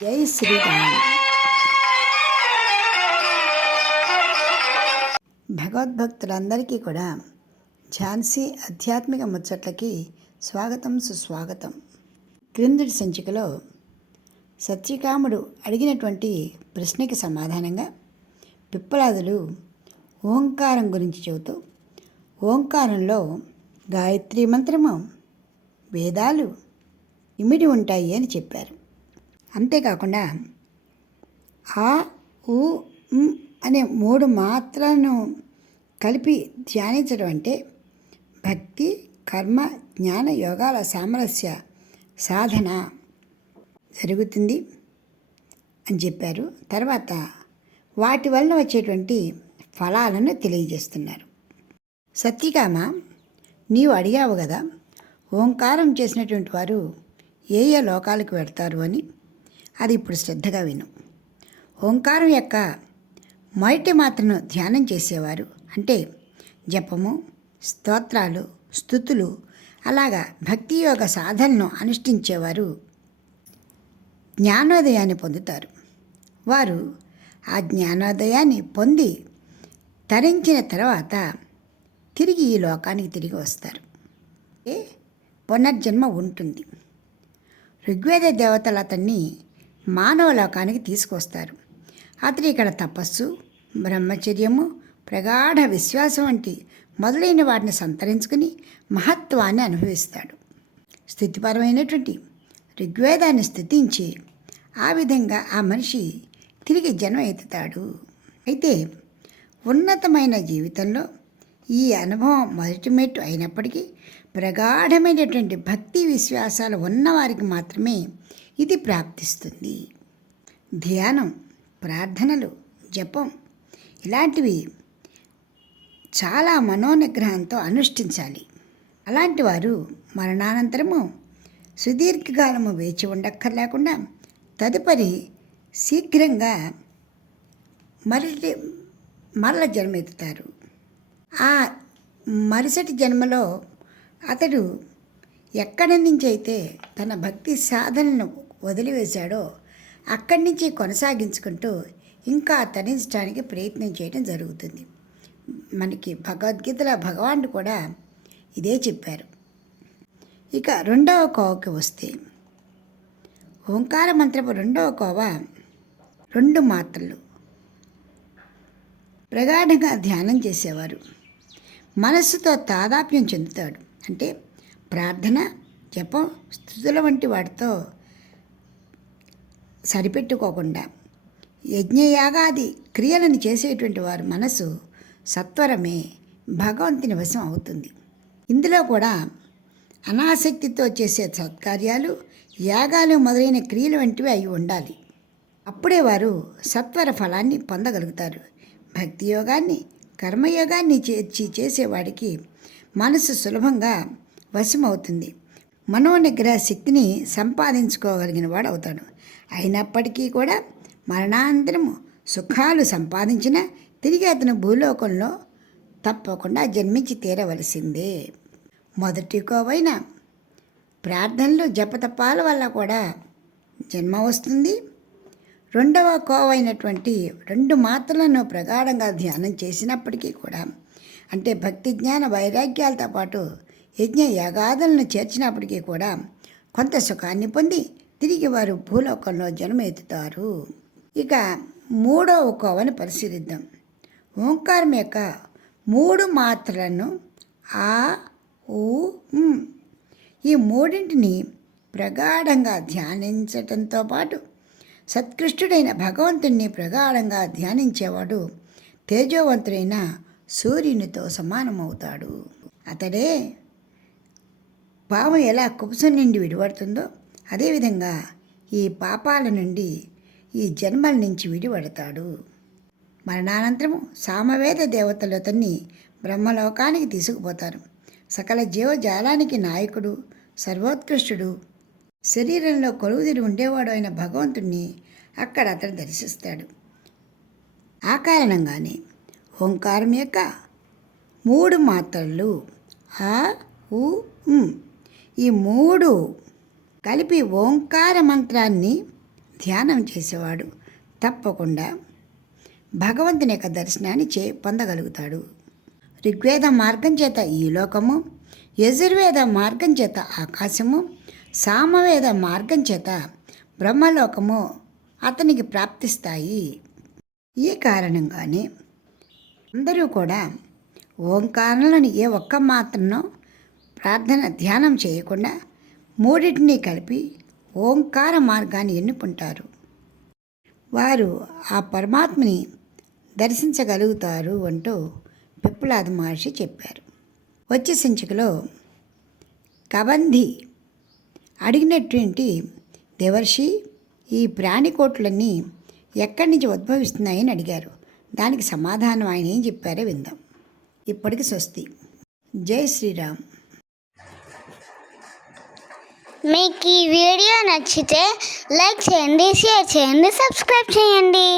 జై శ్రీరామ్. భగవద్భక్తులందరికీ కూడా ఝాన్సీ ఆధ్యాత్మిక ముచ్చట్లకి స్వాగతం, సుస్వాగతం. క్రిందటి సంచికలో సత్యకాముడు అడిగినటువంటి ప్రశ్నకి సమాధానంగా పిప్పలాదులు ఓంకారం గురించి చెబుతూ, ఓంకారంలో గాయత్రి మంత్రము, వేదాలు ఇమిడి ఉంటాయి అని చెప్పారు. అంతేకాకుండా ఆ ఉ అనే 3 మాత్రలను కలిపి ధ్యానించడం అంటే భక్తి, కర్మ, జ్ఞాన యోగాల సామరస్య సాధన జరుగుతుంది అని చెప్పారు. తర్వాత వాటి వలన వచ్చేటువంటి ఫలాలను తెలియజేస్తున్నారు. సత్యకామ, నీవు అడిగావు కదా, ఓంకారం చేసినటువంటి వారు ఏ ఏ లోకాలకు వెడతారు అని. అది ఇప్పుడు శ్రద్ధగా విను. ఓంకారం యొక్క మొదటి మాత్రను ధ్యానం చేసేవారు, అంటే జపము, స్తోత్రాలు, స్తుతులు, అలాగా భక్తి యోగ సాధనను అనుష్ఠించేవారు జ్ఞానోదయాన్ని పొందుతారు. వారు ఆ జ్ఞానోదయాన్ని పొంది తరించిన తర్వాత తిరిగి ఈ లోకానికి తిరిగి వస్తారు. పునర్జన్మ ఉంటుంది. ఋగ్వేద దేవతలు అతన్ని మానవ లోకానికి తీసుకొస్తారు. అతడు ఇక్కడ తపస్సు, బ్రహ్మచర్యము, ప్రగాఢ విశ్వాసం వంటి మొదలైన వాటిని సంతరించుకుని మహత్వాన్ని అనుభవిస్తాడు. స్థుతిపరమైనటువంటి ఋగ్వేదాన్ని స్థుతించి ఆ విధంగా ఆ మనిషి తిరిగి జన్మ ఎత్తుతాడు. అయితే ఉన్నతమైన జీవితంలో ఈ అనుభవం మొదటి మెట్టు అయినప్పటికీ ప్రగాఢమైనటువంటి భక్తి విశ్వాసాలు ఉన్నవారికి మాత్రమే ఇది ప్రాప్తిస్తుంది. ధ్యానం, ప్రార్థనలు, జపం ఇలాంటివి చాలా మనోనిగ్రహంతో అనుష్ఠించాలి. అలాంటి వారు మరణానంతరము సుదీర్ఘకాలము వేచి ఉండక్కర్లేకుండా తదుపరి శీఘ్రంగా మరల జన్మెత్తుతారు. ఆ మరుసటి జన్మలో అతడు ఎక్కడి నుంచి అయితే తన భక్తి సాధనను వదిలివేశాడో అక్కడి నుంచి కొనసాగించుకుంటూ ఇంకా తరించడానికి ప్రయత్నం చేయడం జరుగుతుంది. మనకి భగవద్గీతలో భగవానుడు కూడా ఇదే చెప్పారు. ఇక రెండవ కోవకి వస్తే, ఓంకార మంత్రపు రెండవ కోవ 2 మాత్రలు ప్రగాఢంగా ధ్యానం చేసేవారు మనస్సుతో తాదాప్యం చెందుతాడు. అంటే ప్రార్థన, జపం, స్తుతుల వంటి వాటితో సరిపెట్టుకోకుండా యజ్ఞయాగాది క్రియలను చేసేటువంటి వారు మనసు సత్వరమే భగవంతుని వశం అవుతుంది. ఇందులో కూడా అనాసక్తితో చేసే సత్కార్యాలు, యాగాలు మొదలైన క్రియలు వంటివి అయి ఉండాలి. అప్పుడే వారు సత్వర ఫలాన్ని పొందగలుగుతారు. భక్తి యోగాన్ని, కర్మయోగాన్ని చేసేవాడికి మనసు సులభంగా వశమవుతుంది. మనోనిగ్రహ శక్తిని సంపాదించుకోగలిగిన వాడు అవుతాడు. అయినప్పటికీ కూడా మరణానంతరము సుఖాలు సంపాదించిన తిరిగి అతను భూలోకంలో తప్పకుండా జన్మించి తీరవలసిందే. మొదటి కోవైన ప్రార్థనలు, జపతపాల వల్ల కూడా జన్మ వస్తుంది. రెండవ కోవైనటువంటి 2 మాత్రలను ప్రగాఢంగా ధ్యానం చేసినప్పటికీ కూడా, అంటే భక్తి, జ్ఞాన, వైరాగ్యాలతో పాటు యజ్ఞ యాగాదులను చేర్చినప్పటికీ కూడా కొంత సుఖాన్ని పొంది తిరిగి వారు భూలోకంలో జన్మ ఎత్తుతారు. ఇక 3వ కోవని పరిశీలిద్దాం. ఓంకారం యొక్క 3 మాత్రలను ఆ, ఊ, ఈ 3ంటిని ప్రగాఢంగా ధ్యానించటంతో పాటు సత్కృష్టుడైన భగవంతుణ్ణి ప్రగాఢంగా ధ్యానించేవాడు తేజోవంతుడైన సూర్యునితో సమానమవుతాడు. అతడే పాము ఎలా కుబుసం నుండి విడిపడుతుందో అదేవిధంగా ఈ పాపాల నుండి, ఈ జన్మల నుంచి విడిపడతాడు. మరణానంతరము సామవేద దేవతలు అతన్ని బ్రహ్మలోకానికి తీసుకుపోతారు. సకల జీవజాలానికి నాయకుడు, సర్వోత్కృష్టుడు, శరీరంలో కొలువుదిరి ఉండేవాడు అయిన భగవంతుణ్ణి అక్కడ అతను దర్శిస్తాడు. ఆ కారణంగానే ఓంకారం యొక్క 3 మాత్రలు ఆ, ఉ, ఈ 3 కలిపి ఓంకార మంత్రాన్ని ధ్యానం చేసేవాడు తప్పకుండా భగవంతుని యొక్క దర్శనాన్ని పొందగలుగుతాడు. ఋగ్వేద మార్గం చేత ఈ లోకము, యజుర్వేద మార్గం చేత ఆకాశము, సామవేద మార్గం చేత బ్రహ్మలోకము అతనికి ప్రాప్తిస్తాయి. ఈ కారణంగానే అందరూ కూడా ఓంకారంలోని ఏ ఒక్క మాత్రనో ప్రార్థన ధ్యానం చేయకుండా మూడింటిని కలిపి ఓంకార మార్గాన్ని ఎన్నుకుంటారు. వారు ఆ పరమాత్మని దర్శించగలుగుతారు అంటూ పిప్పలాద మహర్షి చెప్పారు. వచ్చే సంచికలో కబంధి అడిగినటువంటి దేవర్షి, ఈ ప్రాణికోట్లన్నీ ఎక్కడి నుంచి ఉద్భవిస్తున్నాయని అడిగారు. దానికి సమాధానం ఆయన ఏం చెప్పారో విందాం. ఇప్పటికి స్వస్తి. జై శ్రీరామ్. మీకు ఈ వీడియో నచ్చితే లైక్ చేయండి, షేర్ చేయండి, సబ్స్క్రైబ్ చేయండి.